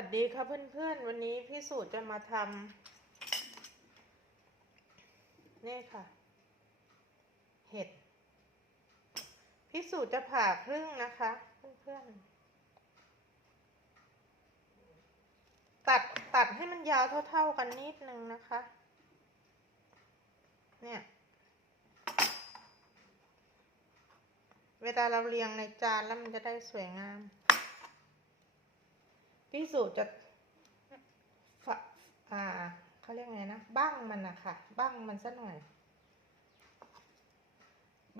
วัสดีค่ะเพื่อนๆ วันนี้พี่สูตรจะมาทำนี่ค่ะ เห็ดพี่สูตรจะผ่าครึ่งนะคะ เพื่อนๆ ตัดตัดให้มันยาวเท่าๆกันนิดนึงนะคะ เนี่ย เวลาเราเรียงในจานแล้วมันจะได้สวยงาม พี่สูตรจะฝอ่าเขาเรียกไงนะบ้างมันนะคะบ้างมันสักหน่อย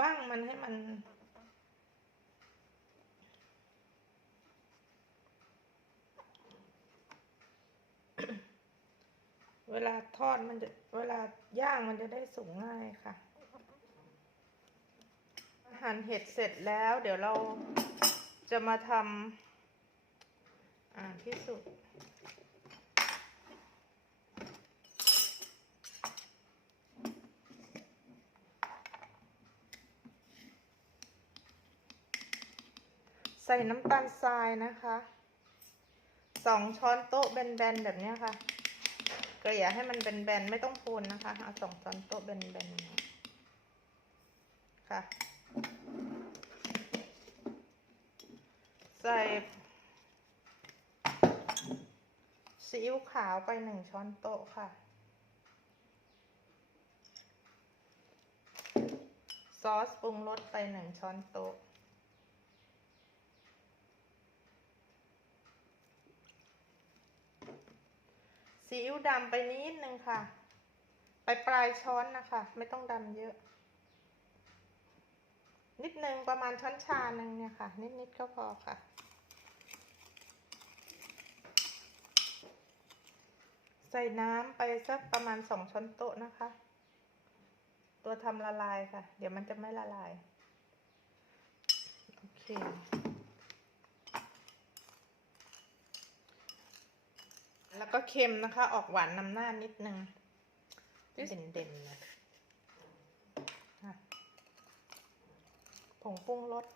บ้างมันให้มัน เวลาทอดมันจะเวลาย่างมันจะได้สุกง่ายค่ะหั่นเห็ดเสร็จแล้ว เดี๋ยวเราจะมาทำ อ่าที่สุด ใส่น้ำตาลทรายนะคะสองช้อนโต๊ะแบนๆแบบนี้ค่ะ เกลี่ยให้มันแบนๆไม่ต้องพูนนะคะเอาสองช้อนโต๊ะแบนๆค่ะ ใส่ ซีอิ๊วขาวไปหนึ่งช้อนโต๊ะค่ะ ซอสปรุงรสไปหนึ่งช้อนโต๊ะ ซีอิ๊วดำไปนิดนึงค่ะ ไปปลายช้อนนะคะ ไม่ต้องดำเยอะ นิดนึงประมาณช้อนชาหนึ่งเนี่ยค่ะ นิดๆก็พอค่ะ ส่น้ำไปสักประมาณสองช้อนโต๊ะนะคะ ตัวทำละลายค่ะ เดี๋ยวมันจะไม่ละลาย โอเค แล้วก็เค็มนะคะ ออกหวานนำหน้านิดนึง เด่นๆนะอะผงปรุงรส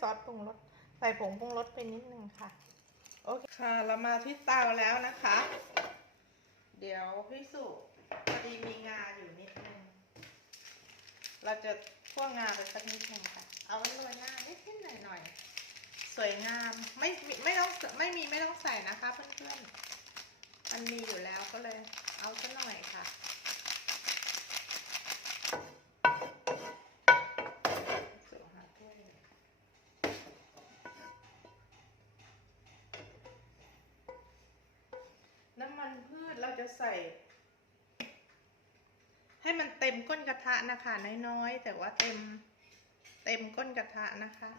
ซอสปรุงรสใส่ผงปรุงรสไปนิดนึงค่ะ โอเคค่ะ เรามาที่เตาแล้วนะคะ เดี๋ยวพี่สุพอดีมีงาอยู่นิดนึง เราจะพ่วงงาไปสักนิดนึงค่ะ เอาไว้โรยหน้านิดนิดหน่อยหน่อยสวยงามไม่มีไม่ต้องไม่มีไม่ต้องใส่นะคะเพื่อนๆ มันมีอยู่แล้วก็เลยเอาสักหน่อยค่ะันพืชเราจะใส่ ให้มันเต็มก้นกระทะนะคะ น้อยๆ แต่ว่าเต็มเต็มก้นกระทะนะคะ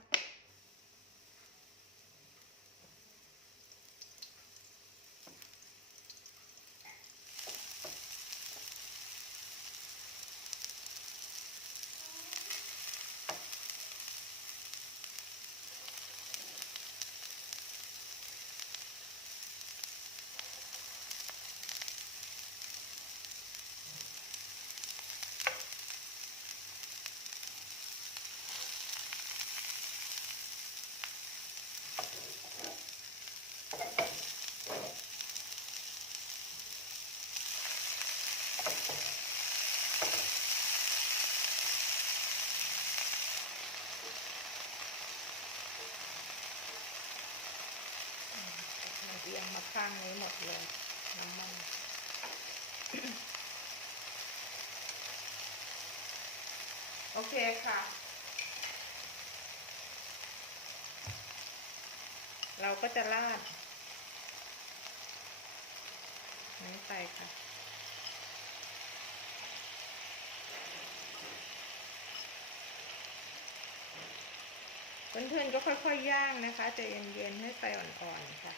เอียงมาข้างนี้หมดเลย น้ำมันโอเคค่ะ เราก็จะราดนี้ไปค่ะ เพื่อนๆก็ค่อยๆย่างนะคะจะเย็นๆให้ไฟอ่อนๆค่ะ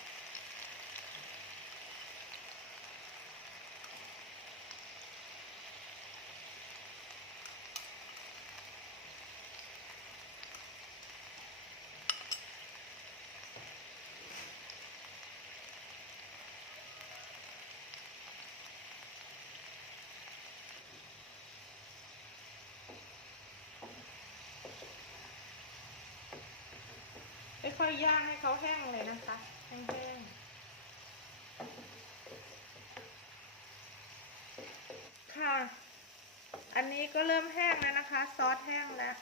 ค่อยย่างให้เขาแห้งเลยนะคะ แห้งๆ ค่ะ อันนี้ก็เริ่มแห้งแล้วนะคะ ซอสแห้งแล้ว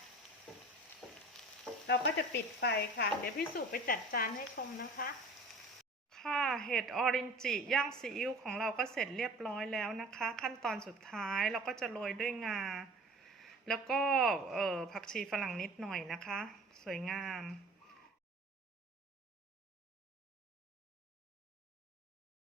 เราก็จะปิดไฟค่ะ เดี๋ยวพี่สุไปจัดจานให้ชมนะคะ ค่ะเห็ดออรินจิย่างซีอิ๊วของเราก็เสร็จเรียบร้อยแล้วนะคะ ขั้นตอนสุดท้ายเราก็จะโรยด้วยงาแล้วก็ผักชีฝรั่งนิดหน่อยนะคะ สวยงาม